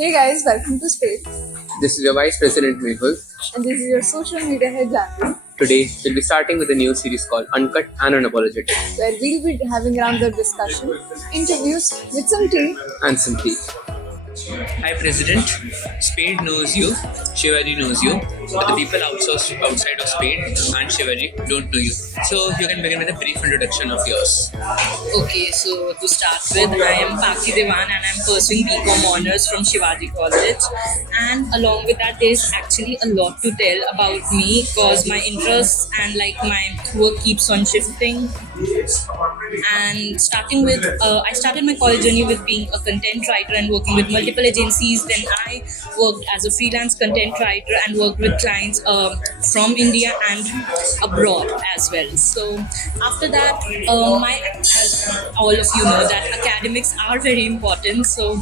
Hey guys, welcome to Spade. This is your Vice President Mehul. And this is your social media head Janvi, Today, we'll be starting with a new series called Uncut Unapologetic where we'll be having round-up discussion, interviews with some tea. and simply. Hi, President. Spade knows you, Shivaji knows you, but the people outside of Spade and Shivaji don't know you. So you can begin with a brief introduction of yours. Okay, so to start with, I am Pakhi Diwan and I'm pursuing BCom honors from Shivaji College. And along with that, there is actually a lot to tell about me because my interests and my work keeps on shifting. And starting with, I started my college journey with being a content writer and working with multiple agencies. Then I worked as a freelance content writer and worked with clients from India and abroad as well. So after that, as all of you know that academics are very important. So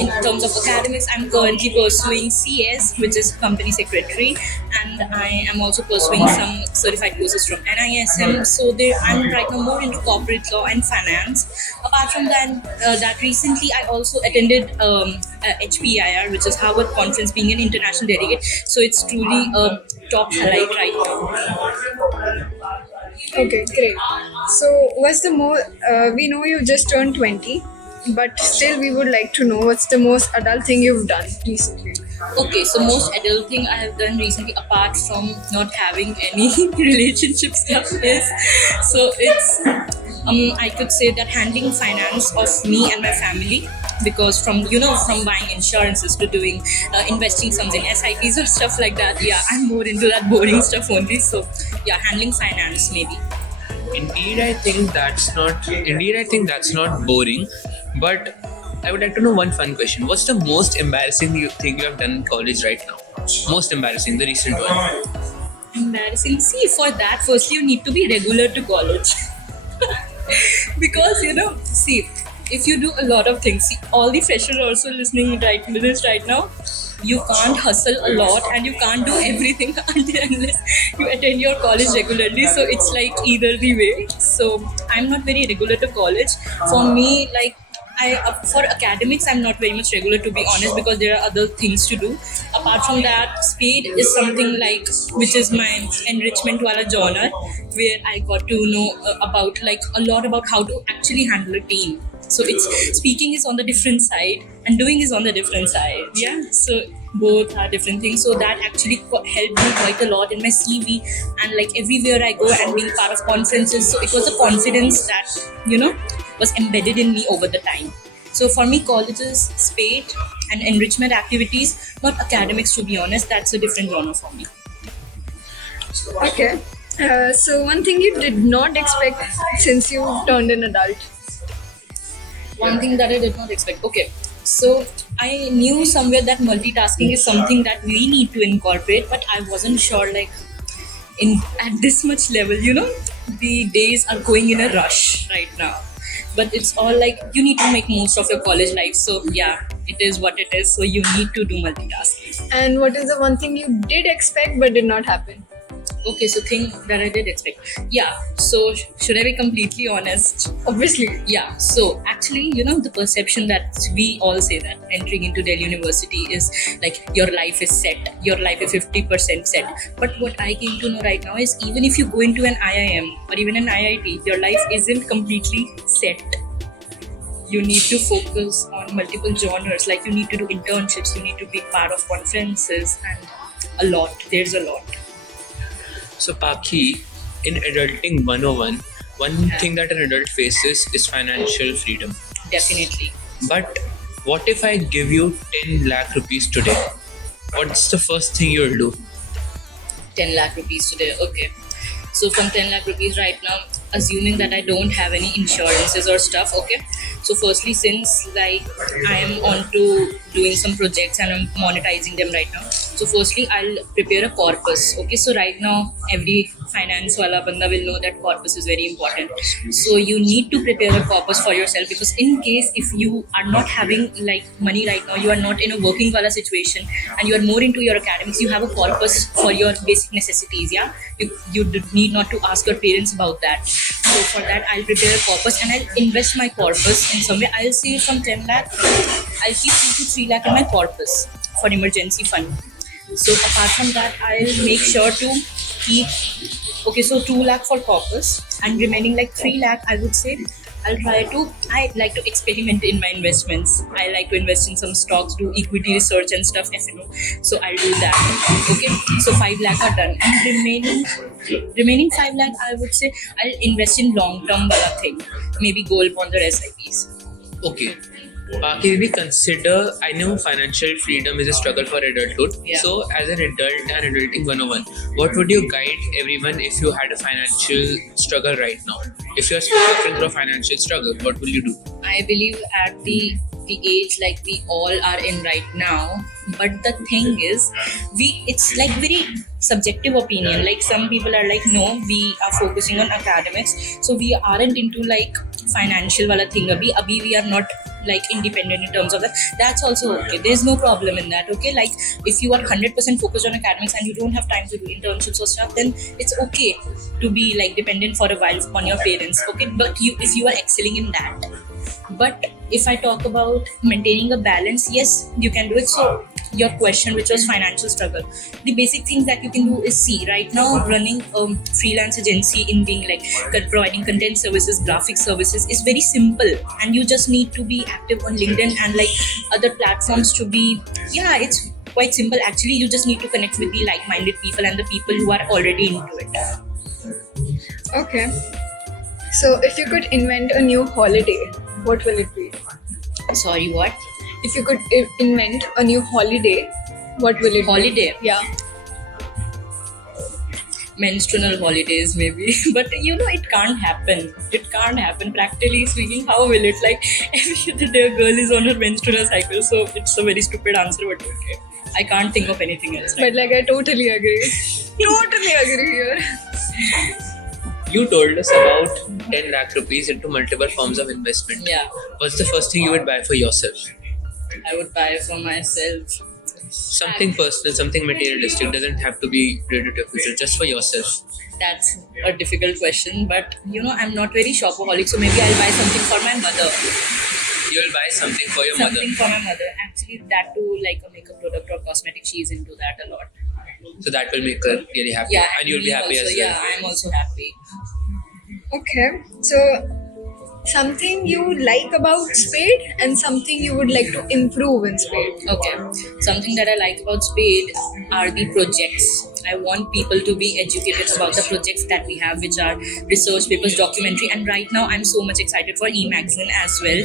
in terms of academics, I'm currently pursuing CS, which is company secretary, and I am also pursuing some certified courses from NISM. So I'm right now more into corporate law and finance. Apart from that recently I also attended HPIR, which is Harvard Conference, being an international delegate. So it's truly a top highlight right now. Okay, great. So, what's the we know you just turned 20, but still we would like to know what's the most adult thing you've done recently. Okay, so most adult thing I have done recently, apart from not having any relationship stuff, is so it's I could say that handling finance of me and my family, because from buying insurances to doing investing sums in SIPs or stuff like that. Yeah, I'm more into that boring stuff only. So yeah, handling finance maybe. Indeed, I think that's not boring, but I would like to know one fun question. What's the most embarrassing thing you have done in college right now? Most embarrassing, the recent one. Embarrassing. See, for that, firstly, you need to be regular to college. Because, see, if you do a lot of things, see, all the freshers also listening to this right now, you can't hustle a lot and you can't do everything unless you attend your college regularly. So it's like either the way. So I'm not very regular to college. For me, for academics, I'm not very much regular, to be honest, because there are other things to do. Apart from that, Spade is something which is my enrichment wala genre, where I got to know about a lot about how to actually handle a team. So it's speaking is on the different side and doing is on the different side. Yeah, so both are different things. So that actually helped me quite a lot in my CV and everywhere I go and being part of conferences. So it was a confidence that was embedded in me over the time. So for me, colleges, Spade, and enrichment activities, not academics, to be honest. That's a different genre for me. Okay. So, one thing you did not expect since you turned an adult. One thing that I did not expect. Okay, so I knew somewhere that multitasking is something that we need to incorporate, but I wasn't sure at this much level. The days are going in a rush right now, but it's all you need to make most of your college life. So yeah, it is what it is. So you need to do multitasking. And what is the one thing you did expect but did not happen? Okay, so thing that I did expect. Yeah, so should I be completely honest? Obviously. Yeah, so actually, the perception that we all say that entering into Delhi University is your life is set, your life is 50% set. But what I came to know right now is even if you go into an IIM or even an IIT, your life isn't completely set. You need to focus on multiple genres, you need to do internships, you need to be part of conferences, and there's a lot. So Pakhi, in Adulting 101, one thing that an adult faces is financial freedom. Definitely. But what if I give you 10 lakh rupees today? What's the first thing you'll do? 10 lakh rupees today. Okay. So from 10 lakh rupees right now, assuming that I don't have any insurances or stuff, okay. So firstly, since I am on to doing some projects and I'm monetizing them right now. So firstly, I'll prepare a corpus. Okay, so right now, every finance wala banda will know that corpus is very important. So you need to prepare a corpus for yourself, because in case if you are not having money right now, you are not in a working wala situation and you are more into your academics, you have a corpus for your basic necessities. Yeah, you need not to ask your parents about that. So for that, I'll prepare a corpus and I'll invest my corpus in somewhere. I'll say from 10 lakh, I'll keep 2 to 3 lakh in my corpus for emergency fund. So apart from that, I'll make sure to keep, okay, so 2 lakh for corpus and remaining like 3 lakh, I would say I like to experiment in my investments. I like to invest in some stocks, do equity research and stuff, F&O. So I'll do that. Okay, so 5 lakh are done. And remaining 5 lakh, I would say I'll invest in long-term thing. Maybe gold bond or SIPs. Okay. Pakhi, we consider, I know financial freedom is a struggle for adulthood. Yeah. So, as an adult and adulting 101, what would you guide everyone if you had a financial struggle right now? If you're suffering through a financial struggle, what will you do? I believe at the age like we all are in right now, but the thing is, it's like very subjective opinion. Like some people are like, no, we are focusing on academics, so we aren't into like financial wala thing. Abhi we are not like independent in terms of that. That's also okay. There's no problem in that. Okay, like if you are 100% focused on academics and you don't have time to do internships or stuff, then it's okay to be like dependent for a while on your parents. Okay, but if you are excelling in that. But if I talk about maintaining a balance, yes, you can do it. So your question, which was financial struggle, the basic things that you can do is see right now running a freelance agency in being like providing content services, graphic services is very simple, and you just need to be active on LinkedIn and like other platforms to be, yeah, it's quite simple. Actually, you just need to connect with the like-minded people and the people who are already into it. Okay. So if you could invent a new holiday, what will it be? Sorry, what? If you could invent a new holiday, what will it Holiday? be? Yeah. Menstrual holidays maybe. But you know, it can't happen. It can't happen. Practically speaking, how will it? Like every other day a girl is on her menstrual cycle, so it's a very stupid answer, but okay. I can't think of anything else. But like I totally agree. Totally agree here. You told us about 10 lakh rupees into multiple forms of investment. Yeah, What's the first thing you would buy for yourself? I would buy for myself. Something personal, something materialistic. Doesn't have to be related to your future, just for yourself. That's a difficult question, but you know, I'm not very shopaholic, so maybe I'll buy something for my mother. You'll buy something for your Something mother. for my mother. Actually, that too, like a makeup product or cosmetic. She's into that a lot. So that will make her really happy. Yeah, and you'll be me happy also, as well. Yeah, I'm also happy. Okay. So something you like about Spade and something you would like to improve in Spade. Okay, something that I like about Spade are the projects. I want people to be educated about the projects that we have, which are research papers, documentary, and right now I'm so much excited for e-magazine as well.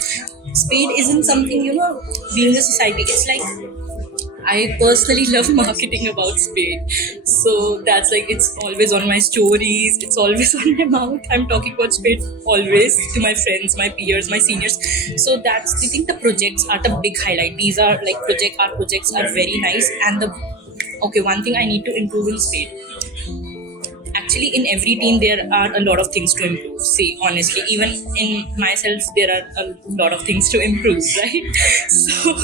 Spade isn't something, you know, being a society, it's like I personally love marketing about Spade. So that's like, it's always on my stories, it's always on my mouth. I'm talking about Spade always to my friends, my peers, my seniors. So that's, I think the projects are the big highlight. These are like our projects are very nice. And okay, one thing I need to improve in Spade. Actually, in every team, there are a lot of things to improve. See, honestly, even in myself, there are a lot of things to improve, right? So,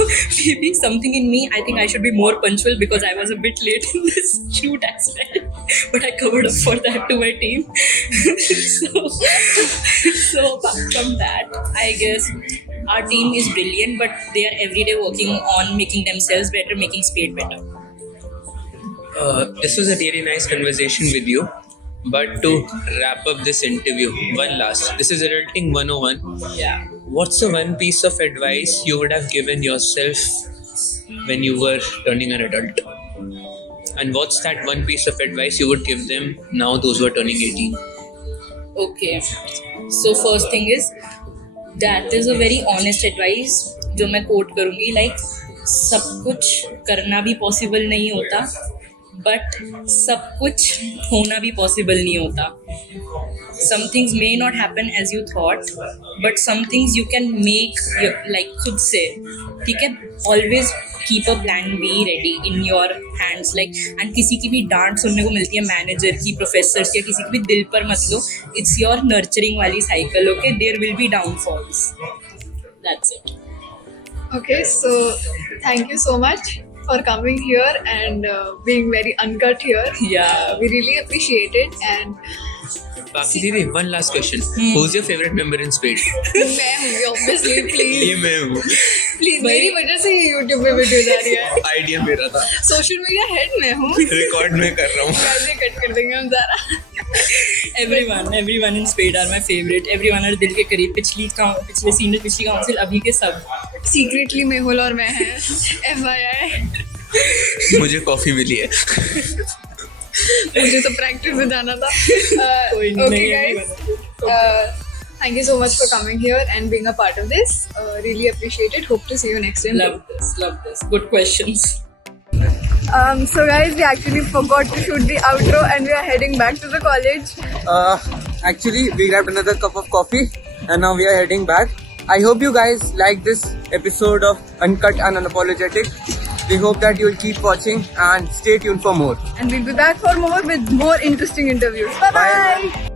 maybe something in me, I think I should be more punctual because I was a bit late in this shoot as well. But I covered up for that to my team. So, apart from that, I guess our team is brilliant, but they are every day working on making themselves better, making Spade better. This was a really nice conversation with you. But to wrap up this interview, one last. This is Adulting 101. Yeah. What's the one piece of advice you would have given yourself when you were turning an adult? And what's that one piece of advice you would give them now, those who are turning 18? Okay. So first thing is, that is a very honest advice जो मैं quote करूँगी, like सब कुछ करना भी possible नहीं होता, but सब कुछ होना भी possible नहीं होता. Some things may not happen as you thought, but some things you can make like खुद से, ठीक है? Always keep a plan B ready in your hands, like, and किसी की भी डांट सुनने को मिलती है मैनेजर की, प्रोफेसर की, या किसी की भी दिल पर मत लो. It's your nurturing वाली cycle, okay? There will be downfalls. That's it. Okay, so thank you so much for coming here and being very uncut here. Yeah. We really appreciate it, and Pakhi Didi, one last question. Who's your favorite member in Spade? मैं हूँ obviously, please. ये मैं हूँ. Please, मेरी वजह से ये YouTube पे वीडियो जा रही है. आइडिया मेरा था. सोशल मीडिया हेड मैं हूँ. रिकॉर्ड में कर रहा हूँ. कैसे कट कर देंगे हम सारा. everyone in Spade are my favorite. Everyone are दिल के करीब. पिछले सीनियर, पिछली काउंसिल, अभी के सब. Secretly मेहुल और मैं हैं. FYI. मुझे कॉफी मिली है. मुझे तो प्रैक्टिस में जाना था. कोई नहीं, Okay guys. Thank you so much for coming here and being a part of this. Really appreciate it. Hope to see you next time. Love this. Good questions. So guys, we actually forgot to shoot the outro and we are heading back to the college. Actually, we grabbed another cup of coffee and now we are heading back. I hope you guys like this episode of Uncut Unapologetic. We hope that you'll keep watching and stay tuned for more. And we'll be back for more with more interesting interviews. Bye bye.